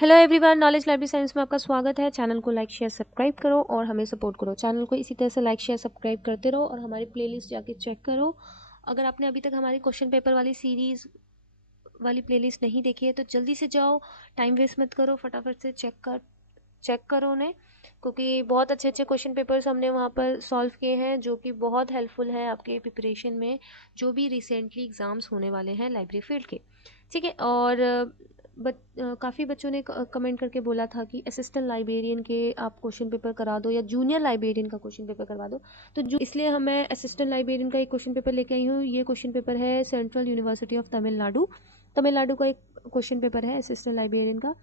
Hello everyone, knowledge library science में आपका स्वागत है। चैनल को लाइक शेयर सब्सक्राइब करो और हमें सपोर्ट करो। चैनल को इसी तरह से लाइक शेयर सब्सक्राइब करते रहो और हमारी प्लेलिस्ट जाके चेक करो। अगर आपने अभी तक हमारी क्वेश्चन पेपर वाली सीरीज़ वाली प्लेलिस्ट नहीं देखी है तो जल्दी से जाओ, टाइम वेस्ट मत करो, फटाफट से चेक करो उन्हें, क्योंकि बहुत अच्छे अच्छे क्वेश्चन पेपर्स हमने वहाँ पर सॉल्व किए हैं जो कि बहुत हेल्पफुल है आपके प्रिपरेशन में, जो भी रिसेंटली एग्ज़ाम्स होने वाले हैं लाइब्रेरी फील्ड के। ठीक है। और काफ़ी बच्चों ने कमेंट करके बोला था कि असिस्टेंट लाइब्रेरियन के आप क्वेश्चन पेपर करा दो या जूनियर लाइब्रेरियन का क्वेश्चन पेपर करवा दो। तो इसलिए मैं असिस्टेंट लाइब्रेरियन का एक क्वेश्चन पेपर लेके आई हूँ। ये क्वेश्चन पेपर है central university of Tamil Nadu Tamil Nadu का एक क्वेश्चन पेपर है असिस्टेंट लाइब्रेरियन का।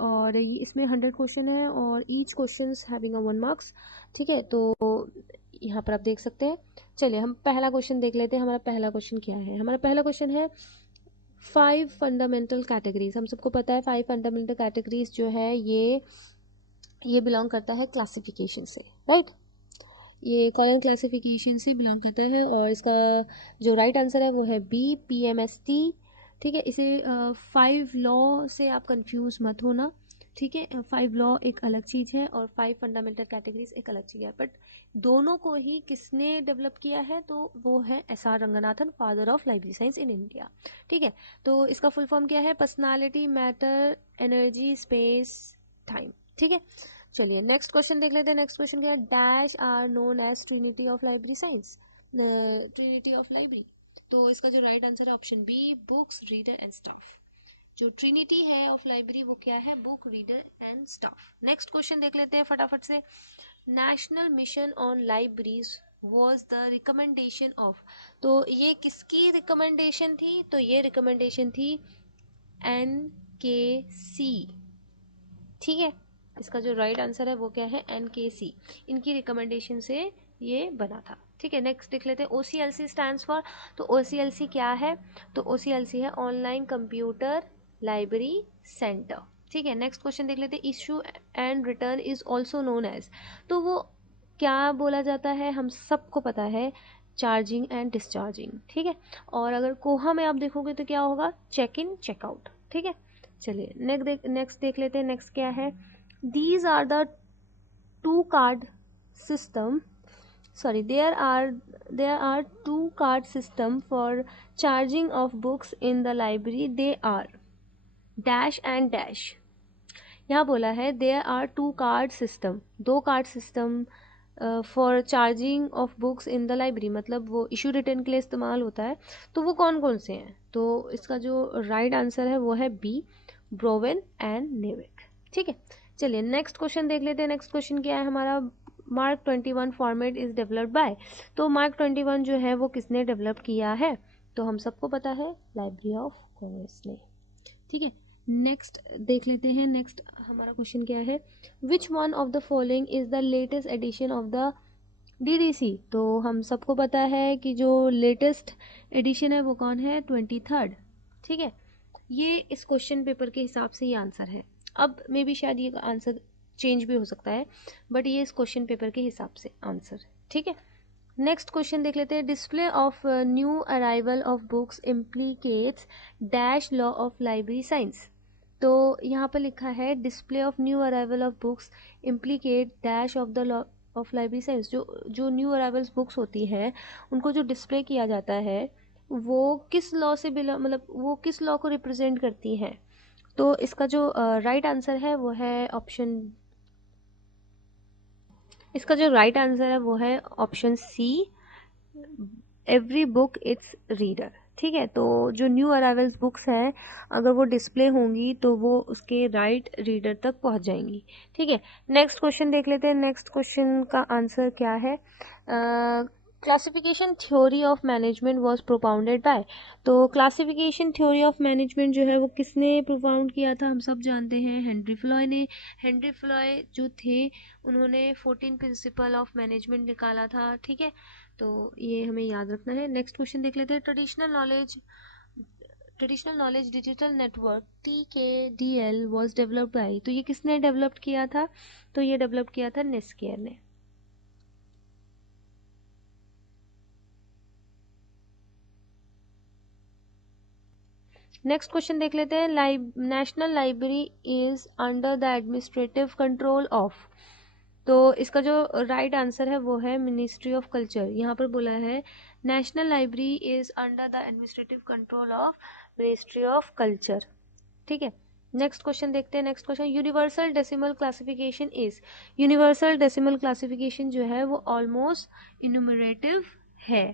और ये इसमें 100 क्वेश्चन है और each question having a 1 marks. ठीक है, तो यहाँ पर आप देख सकते हैं। चलिए हम पहला क्वेश्चन देख लेते हैं। हमारा पहला क्वेश्चन क्या है? हमारा पहला क्वेश्चन है 5 फंडामेंटल कैटेगरीज। हम सबको पता है 5 फंडामेंटल कैटेगरीज जो है ये बिलोंग करता है क्लासिफिकेशन से, राइट। ये कॉलम क्लासिफिकेशन से बिलोंग करता है और इसका जो राइट आंसर है वो है बी, PMST। ठीक है, इसे 5 लॉ से आप कंफ्यूज मत होना। ठीक है, 5 लॉ एक अलग चीज़ है और 5 फंडामेंटल कैटेगरीज एक अलग चीज़ है, बट दोनों को ही किसने डेवलप किया है? तो वो है SR Ranganathan, father of library science in India. ठीक है, तो इसका फुल फॉर्म क्या है? Personality, matter, energy, space, time. ठीक है, चलिए नेक्स्ट क्वेश्चन देख लेते हैं। नेक्स्ट क्वेश्चन क्या है? Dash are known as trinity of library science, trinity of library. तो इसका जो राइट आंसर है option B, books, reader and staff. जो ट्रिनिटी है ऑफ लाइब्रेरी वो क्या है? Book, reader and staff. Next question देख लेते हैं फटाफट से। National mission on libraries was the recommendation of. तो ये किसकी रिकमेंडेशन थी? तो ये रिकमेंडेशन थी NKC। ठीक है, इसका जो राइट आंसर है वो क्या है? NKC। इनकी रिकमेंडेशन से ये बना था। ठीक है, नेक्स्ट देख लेते हैं। OCLC stands for. तो OCLC क्या है? तो OCLC है ऑनलाइन कंप्यूटर लाइब्रेरी सेंटर। ठीक है, नेक्स्ट क्वेश्चन देख लेते हैं। Issue and return is also known as. तो वो क्या बोला जाता है? हम सबको पता है, चार्जिंग एंड डिस्चार्जिंग। ठीक है, और अगर कोहा में आप देखोगे तो क्या होगा? Check in checkout. ठीक है, चलिए नेक्स्ट देख लेते हैं। नेक्स्ट क्या है? These are the two card system, sorry, there are two card system for charging of books in the library. They are dash and dash. यहाँ बोला है there are two card system, दो card system for charging of books in the library, मतलब वो issue return के लिए इस्तेमाल होता है। तो वो कौन कौन से हैं? तो इसका जो राइट आंसर है वो है बी, ब्रोवेन एंड नेविक। ठीक है, चलिए नेक्स्ट क्वेश्चन देख लेते हैं। नेक्स्ट क्वेश्चन क्या है हमारा? Mark 21 format is developed by. तो मार्क 21 जो है वो किसने डेवलप किया है? तो हम सबको पता है, लाइब्रेरी ऑफ कॉमर्स ने। ठीक है, नेक्स्ट देख लेते हैं। नेक्स्ट हमारा क्वेश्चन क्या है? Which one of the following is the latest edition of the DDC। तो हम सबको पता है कि जो लेटेस्ट एडिशन है वो कौन है? 23rd। ठीक है, ये इस क्वेश्चन पेपर के हिसाब से ये आंसर है। अब मे बी शायद ये आंसर चेंज भी हो सकता है, बट ये इस क्वेश्चन पेपर के हिसाब से आंसर है। ठीक है, नेक्स्ट क्वेश्चन देख लेते हैं। Display of new arrival of books implicates dash law of library science. तो यहाँ पर लिखा है display of new arrival of books implicate dash of the law of library science. जो जो न्यू अराइवल्स बुक्स होती हैं उनको जो डिस्प्ले किया जाता है वो किस लॉ से बिलोंग, मतलब वो किस लॉ को रिप्रेजेंट करती हैं? तो इसका जो राइट आंसर है वो है ऑप्शन, इसका जो राइट आंसर है वो है option C, every book its reader. ठीक है, तो जो न्यू अराइवल्स बुक्स हैं अगर वो डिस्प्ले होंगी तो वो उसके राइट रीडर तक पहुंच जाएंगी। ठीक है, नेक्स्ट क्वेश्चन देख लेते हैं। नेक्स्ट क्वेश्चन का आंसर क्या है? Classification theory of management was propounded bye. तो क्लासिफिकेशन थ्योरी ऑफ मैनेजमेंट जो है वो किसने प्रोपाउंड किया था? हम सब जानते हैं, हेनरी फ्लॉय ने। हेनरी फ्लॉय जो थे उन्होंने 14 प्रिंसिपल ऑफ मैनेजमेंट निकाला था। ठीक है, तो ये हमें याद रखना है। नेक्स्ट क्वेश्चन देख लेते हैं। Traditional knowledge digital network TKDL was developed by. तो ये किसने डेवलप किया था? तो ये डेवलप किया था नेस्केयर ने। नेक्स्ट क्वेश्चन देख लेते हैं, national library is under the administrative control of. तो इसका जो राइट आंसर है वो है मिनिस्ट्री ऑफ कल्चर। यहाँ पर बोला है national library is under the administrative control of ministry of culture. ठीक है, नेक्स्ट क्वेश्चन देखते हैं। Next question, universal decimal classification is. Universal decimal classification जो है वो ऑलमोस्ट इन्यूमरेटिव है।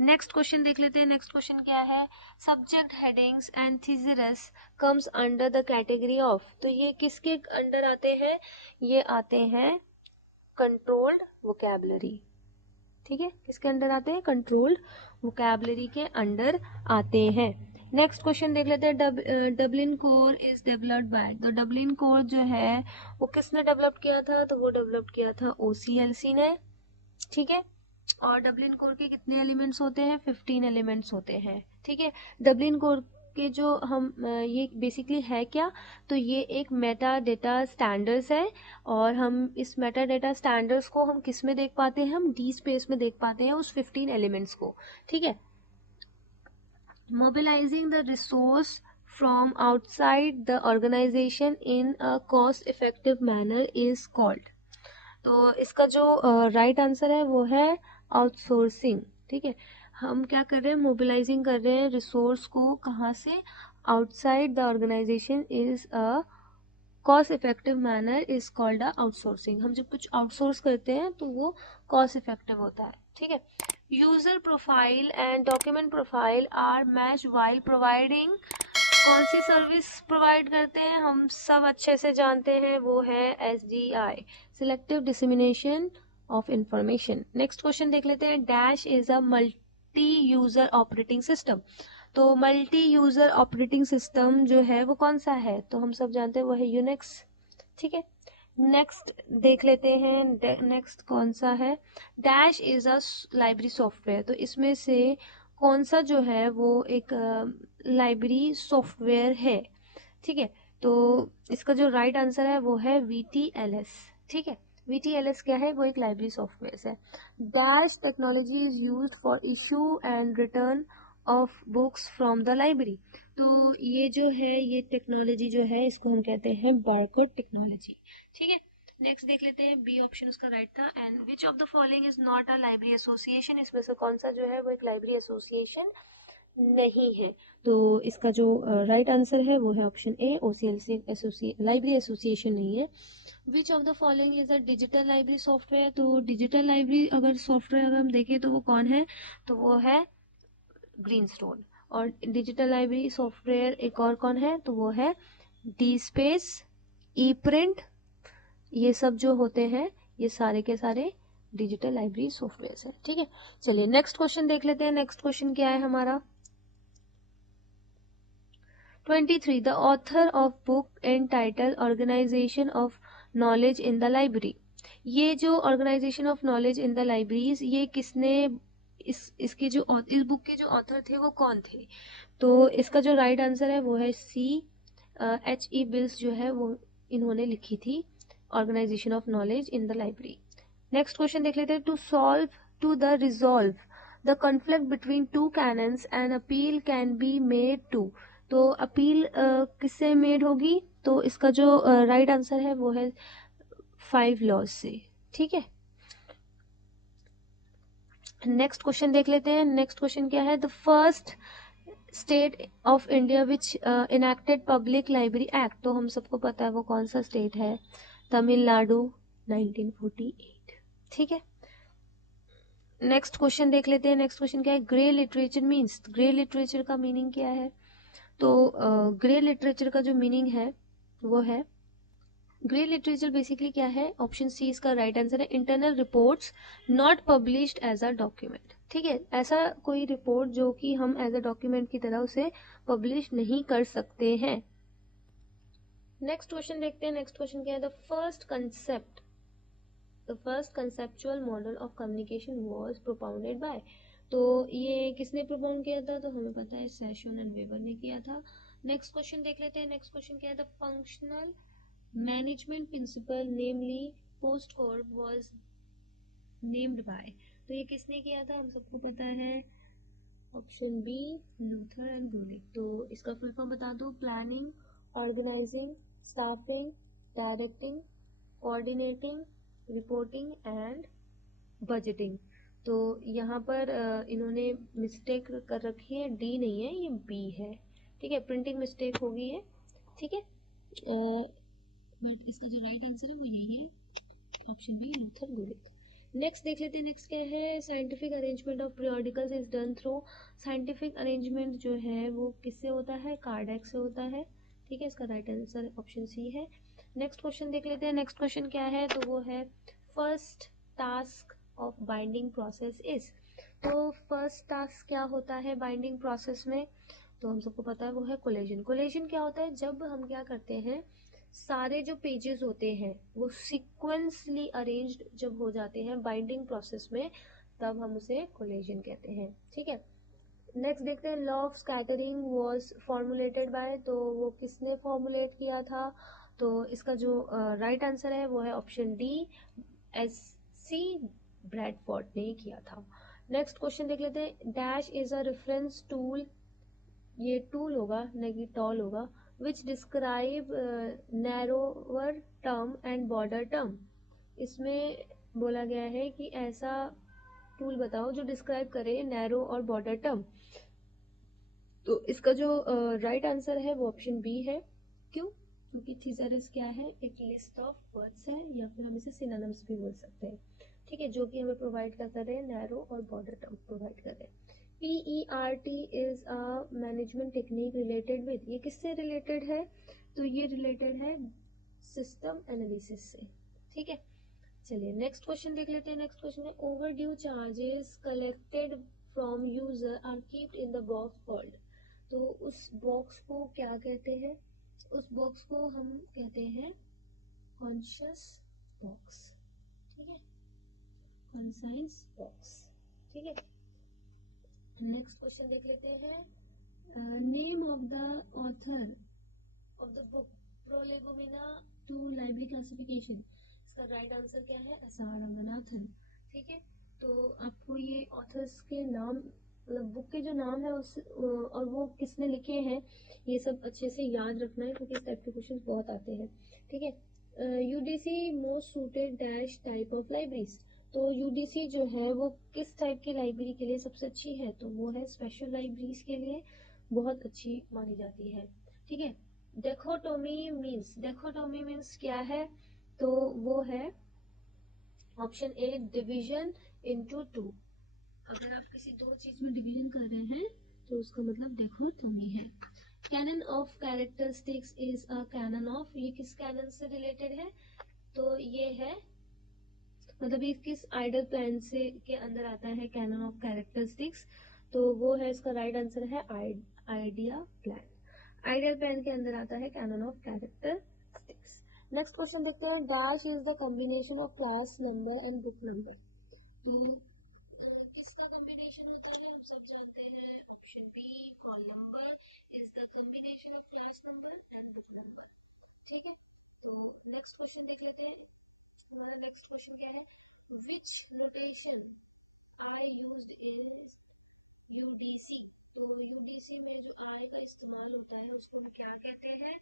नेक्स्ट क्वेश्चन देख लेते हैं। नेक्स्ट क्वेश्चन क्या है, subject headings and thesis comes under the category of. तो ये किसके अंडर आते हैं, ये आते हैं कंट्रोल्ड वोकैबुलरी। ठीक है, किसके अंडर आते हैं, कंट्रोल्ड वोकैबुलरी के अंडर आते हैं। नेक्स्ट क्वेश्चन देख लेते हैं, Dublin core is developed by. तो डबलिन कोर जो है वो किसने डेवलप किया था, तो वो डेवलप किया था OCLC ने। ठीक है, और डबलिन कोर के कितने एलिमेंट्स होते हैं, 15 एलिमेंट्स होते हैं। ठीक है, डबलिन कोर के जो ये बेसिकली है क्या, तो ये एक मेटा डेटा स्टैंडर्ड्स है, और हम इस मेटा डेटा स्टैंडर्ड्स को हम किस में देख पाते हैं, हम डी स्पेस में देख पाते हैं उस 15 एलिमेंट्स को। ठीक है, mobilizing the resource from outside the organization in a cost effective manner is called। तो इसका जो राइट आंसर है वो है आउटसोर्सिंग। ठीक है, हम क्या कर रहे हैं, मोबिलाइजिंग कर रहे हैं रिसोर्स को, कहाँ से, outside the organisation is a cost effective manner is called a outsourcing. हम जब कुछ आउटसोर्स करते हैं तो वो कॉस्ट इफेक्टिव होता है। ठीक है, user profile and document profile are match while providing. कौन सी सर्विस प्रोवाइड करते हैं, हम सब अच्छे से जानते हैं, वो है SDI, selective dissemination of information. Next question देख लेते हैं, dash is a multi user operating system. तो मल्टी यूजर ऑपरेटिंग सिस्टम जो है वो कौन सा है, तो हम सब जानते हैं वो है यूनिक्स। ठीक है, नेक्स्ट देख लेते हैं, नेक्स्ट कौन सा है, dash is a library software. तो इसमें से कौन सा जो है वो एक लाइब्रेरी सॉफ्टवेयर है। ठीक है, तो इसका जो राइट आंसर है वो है VTLS। ठीक है, VTLS क्या है, वो एक लाइब्रेरी सॉफ्टवेयर है। Dash technology is used for issue and return of books from the library. तो ये जो है, ये टेक्नोलॉजी जो है इसको हम कहते हैं बारकोड टेक्नोलॉजी। ठीक है, नेक्स्ट देख लेते हैं, बी ऑप्शन उसका राइट था। And which of the following is not a library association. इसमें से कौन सा जो है वो एक लाइब्रेरी एसोसिएशन नहीं है। तो इसका जो राइट आंसर है वो है option A, OCLC library association नहीं है। Which of the following is a digital library software. तो डिजिटल लाइब्रेरी अगर सॉफ्टवेयर अगर हम देखें तो वो कौन है, तो वो है ग्रीनस्टोन। और डिजिटल लाइब्रेरी सॉफ्टवेयर एक और कौन है, तो वो है डी स्पेस, ई प्रिंट, ये सब जो होते हैं ये सारे के सारे डिजिटल लाइब्रेरी सॉफ्टवेयर है। ठीक है, चलिए नेक्स्ट क्वेश्चन देख लेते हैं। नेक्स्ट क्वेश्चन क्या है हमारा, 23, the author of book and title organisation of knowledge in the library. ये जो organisation of knowledge in the libraries, ये किसने, इसके जो इस बुक के जो ऑथर थे वो कौन थे, तो इसका जो राइट आंसर है वो है CHE बिल्स जो है वो इन्होंने लिखी थी organisation of knowledge in the library. Next question देख लेते हैं, to the resolve the conflict between two canons and appeal can be made to. तो अपील किससे मेड होगी, तो इसका जो राइट आंसर है वो है 5 लॉज से। ठीक है, नेक्स्ट क्वेश्चन देख लेते हैं। नेक्स्ट क्वेश्चन क्या है, the first state of India which enacted public library act. तो हम सबको पता है वो कौन सा स्टेट है, तमिलनाडु, 1948। ठीक है, नेक्स्ट क्वेश्चन देख लेते हैं। नेक्स्ट क्वेश्चन क्या है, grey literature means. Grey literature का मीनिंग क्या है, तो ग्रे लिटरेचर का जो मीनिंग है वो है, ग्रे लिटरेचर बेसिकली क्या है, ऑप्शन सी इसका राइट आंसर है, internal reports not published as a document. ठीक है, ऐसा कोई रिपोर्ट जो कि हम एज अ डॉक्यूमेंट की तरह उसे पब्लिश नहीं कर सकते हैं। नेक्स्ट क्वेश्चन देखते हैं। नेक्स्ट क्वेश्चन क्या है, the first conceptual model of communication was propounded bye. तो ये किसने प्रोपाउंड किया था, तो हमें पता है सेशन एंड वेबर ने किया था। नेक्स्ट क्वेश्चन देख लेते हैं। नेक्स्ट क्वेश्चन क्या है, the functional management principle namely POSDCORB was named by. तो ये किसने किया था, हम सबको पता है option B Luther and Gulick. तो इसका फुल फॉर्म बता दो, planning, organising, staffing, directing, coordinating, reporting and budgeting. तो यहाँ पर इन्होंने मिस्टेक कर रखी है, डी नहीं है, ये बी है। ठीक है, प्रिंटिंग मिस्टेक होगी है। ठीक है, बट इसका जो राइट आंसर है वो यही है, ऑप्शन बी लूथर ब्रूलिक। नेक्स्ट देख लेते हैं, नेक्स्ट क्या है, scientific arrangement of periodicals is done through. Scientific arrangement जो है वो किससे होता है, कार्डियक से होता है। ठीक है, इसका राइट आंसर ऑप्शन सी है। नेक्स्ट क्वेश्चन देख लेते हैं, नेक्स्ट क्वेश्चन क्या है, तो वो है first task of binding process is. तो फर्स्ट टास्क क्या होता है बाइंडिंग प्रोसेस में, तो हम सबको पता है वो है कोलेजन। कोलेजन क्या होता है, जब हम क्या करते हैं, सारे जो पेजेस होते हैं वो सीक्वेंसली अरेंज्ड जब हो जाते हैं बाइंडिंग प्रोसेस में, तब हम उसे कोलेजन कहते हैं। ठीक है, नेक्स्ट देखते हैं, law of scattering was formulated bye, तो वो किसने फॉर्मुलेट किया था, तो इसका जो राइट आंसर है वो है option D, S C Bradford ने किया था। नेक्स्ट क्वेश्चन देख लेते हैं, dash is a reference tool, ये टूल होगा नहीं कि टॉल होगा, which describe narrower term and broader term. इसमें बोला गया है कि ऐसा टूल बताओ जो डिस्क्राइब करे नैरो और बॉर्डर टर्म। तो इसका जो राइट आंसर है वो ऑप्शन बी है। क्यों, क्योंकि थीसरस क्या है, एक लिस्ट ऑफ वर्ड्स है, या फिर हम इसे सिनोनिम्स भी बोल सकते हैं। ठीक है, जो कि हमें प्रोवाइड क्या कर रहे हैं, नैरो और बॉर्डर टर्म प्रोवाइड कर रहे हैं। PERT is a management technique related with, ये किससे रिलेटेड है, तो ये रिलेटेड है सिस्टम एनालिसिस से। ठीक है, चलिए नेक्स्ट क्वेश्चन देख लेते हैं, नेक्स्ट क्वेश्चन है, overdue charges collected from user are keeped in the box called. तो उस बॉक्स को क्या कहते हैं, उस बॉक्स को हम कहते हैं कॉन्शियस बॉक्स। ठीक है, कॉन्साइंस बॉक्स। ठीक है, नेक्स्ट क्वेश्चन देख लेते हैं, name of the author of the book Prolegomena to library classification. इसका राइट आंसर क्या है, एसआर रंगनाथन। ठीक है, तो आपको ये ऑथर्स के नाम, मतलब बुक के जो नाम है उस और वो किसने लिखे हैं, ये सब अच्छे से याद रखना है, क्योंकि इस टाइप के क्वेश्चन बहुत आते हैं। ठीक है, UDC most suited dash type of libraries. तो यूडीसी जो है वो किस टाइप की लाइब्रेरी के लिए सबसे अच्छी है, तो वो है स्पेशल लाइब्रेरीज के लिए बहुत अच्छी मानी जाती है। ठीक है, डेकोटोमी मीन्स क्या है, तो वो है option A division into two. अगर आप किसी दो चीज में डिवीजन कर रहे हैं तो उसका मतलब डेकोटोमी है। Canon of characteristics is a canon of, ये किस कैनन से रिलेटेड है, तो ये है, मतलब ये किस आइडल प्लान से के अंदर आता है कैनन ऑफ कैरेक्टरिस्टिक्स, तो वो है, इसका राइट आंसर है आइडिया प्लान। आइडियल प्लान के अंदर आता है canon of characteristics. Next question देखते हैं, dash is the combination of class number and book number. किसका कॉम्बिनेशन होता है, हम सब जानते हैं, option B, call number is the combination of class number and book number. ठीक है, तो नेक्स्ट क्वेश्चन देख लेते हैं, हमारा नेक्स्ट क्वेश्चन क्या है, which notation are used in UDC. तो यूडीसी में जो आय का इस्तेमाल होता है उसको हम क्या कहते हैं,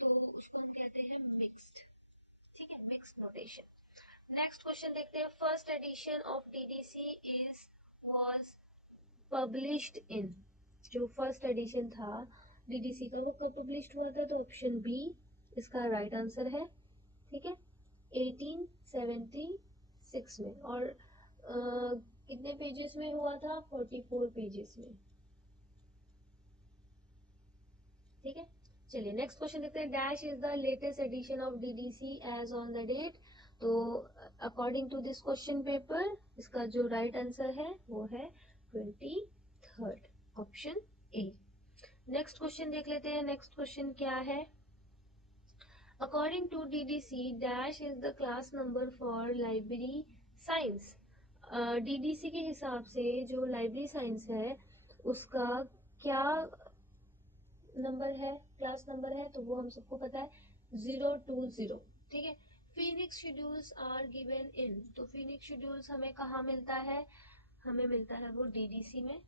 तो उसको हम कहते हैं मिक्स्ड। ठीक है, मिक्स्ड नोटेशन। नेक्स्ट क्वेश्चन देखते हैं, first edition of DDC is was published in. जो फर्स्ट एडिशन था डीडीसी का वो कब पब्लिश हुआ था, तो ऑप्शन बी इसका राइट आंसर है। ठीक है, 1876 में, और कितने पेजेस में हुआ था, 44 पेजेस में। ठीक है, चलिए नेक्स्ट क्वेश्चन देखते हैं, dash is the latest edition of DDC as on the date. तो according to this question paper इसका जो राइट आंसर है वो है 23rd, option A. Next question देख लेते हैं, नेक्स्ट क्वेश्चन क्या है, according to DDC dash is the class number for library science. DDC के हिसाब से जो लाइब्रेरी साइंस है उसका क्या नंबर है, क्लास नंबर है, तो वो हम सबको पता है 020। ठीक है, phoenix schedules are given in, तो फिनिक्स शेड्यूल्स हमें कहाँ मिलता है, हमें मिलता है वो डीडीसी में।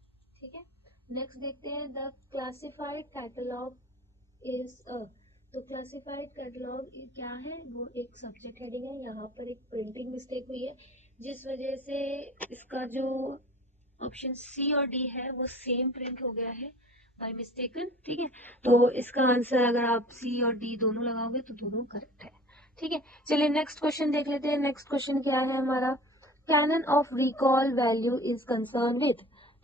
ठीक है, नेक्स्ट देखते हैं the classified catalogue is a. तो क्लासिफाइड कैटलॉग क्या है, वो एक सब्जेक्ट हेडिंग है। यहाँ पर एक प्रिंटिंग मिस्टेक हुई है जिस वजह से इसका जो ऑप्शन सी और डी है वो सेम प्रिंट हो गया है बाय मिस्टेकन। ठीक है, तो इसका आंसर अगर आप सी और डी दोनों लगाओगे तो दोनों करेक्ट है। ठीक है, चलिए नेक्स्ट क्वेश्चन देख लेते हैं। नेक्स्ट क्वेश्चन क्या है हमारा, canon of recall value is concern with.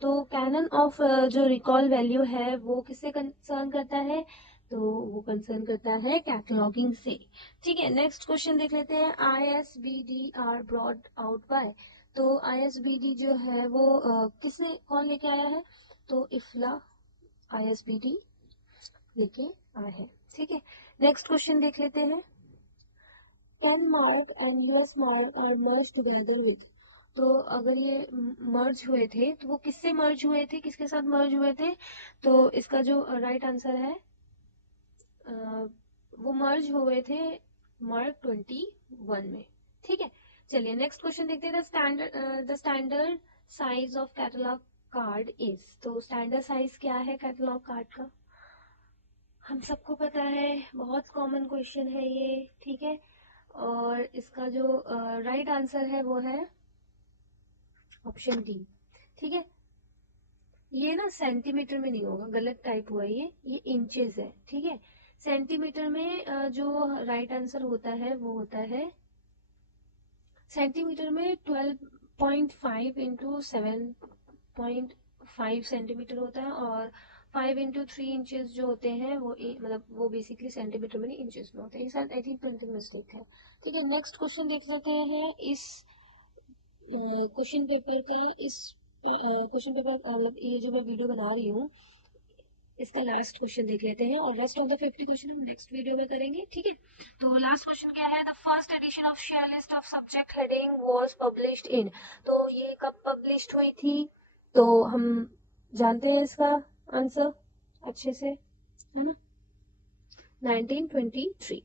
तो कैनन ऑफ जो रिकॉल वैल्यू है वो किससे कंसर्न करता है, तो वो कंसर्न करता है कैटलॉगिंग से। ठीक है, नेक्स्ट क्वेश्चन देख लेते हैं। ISBD are brought out by. तो ISBD जो है वो किसने कौन लेके आया है, तो इफ्ला ISBD लेके आए हैं। ठीक है, नेक्स्ट क्वेश्चन देख लेते हैं। CAN MARC and US MARC are merge together with. तो अगर ये मर्ज हुए थे तो वो किससे मर्ज हुए थे, किसके साथ मर्ज हुए थे, तो इसका जो राइट आंसर है वो मर्ज हुए थे मार्क 21 में। ठीक है, चलिए नेक्स्ट क्वेश्चन देखते हैं। The standard size of catalogue card is. तो स्टैंडर्ड साइज क्या है कैटलॉग कार्ड का, हम सबको पता है, बहुत कॉमन क्वेश्चन है ये। ठीक है, और इसका जो राइट आंसर है वो है ऑप्शन डी। ठीक है, ये ना सेंटीमीटर में नहीं होगा, गलत टाइप हुआ है ये इंचेस है। ठीक है, सेंटीमीटर में जो राइट आंसर होता है वो होता है, सेंटीमीटर में 12.5 इंटू 7.5 सेंटीमीटर होता है, और 5 इंटू 3 इंचेस जो होते हैं वो मतलब वो बेसिकली सेंटीमीटर में नहीं इंचेस में होते हैं। शायद आई थिंक प्रिंटिंग मिस्टेक है। ठीक है, नेक्स्ट क्वेश्चन देख लेते हैं। इस क्वेश्चन पेपर का इस क्वेश्चन पेपर मतलब ये जो मैं वीडियो बना रही हूँ इसका लास्ट क्वेश्चन देख लेते हैं, और रेस्ट ऑफ द 50 क्वेश्चन हम नेक्स्ट वीडियो में करेंगे। ठीक है, तो लास्ट क्वेश्चन क्या है, the first edition of share list of subject heading was published in. तो ये कब पब्लिश्ड हुई थी, तो हम जानते हैं इसका आंसर अच्छे से, है ना, 1923।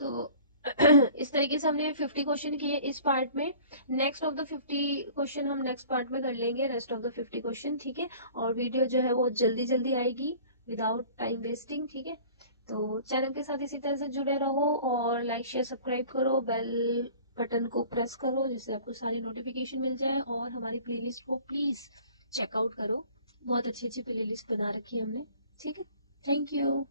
तो इस तरीके से हमने 50 क्वेश्चन किए इस पार्ट में। नेक्स्ट ऑफ द 50 क्वेश्चन हम नेक्स्ट पार्ट में कर लेंगे, रेस्ट ऑफ द 50 क्वेश्चन। ठीक है, और वीडियो जो है वो जल्दी जल्दी आएगी विदाउट टाइम वेस्टिंग। ठीक है, तो चैनल के साथ इसी तरह से जुड़े रहो और लाइक शेयर सब्सक्राइब करो, बेल बटन को प्रेस करो जिससे आपको सारी नोटिफिकेशन मिल जाए, और हमारी प्लेलिस्ट को प्लीज चेकआउट करो, बहुत अच्छी अच्छी प्लेलिस्ट बना रखी है हमने। ठीक है, थैंक यू।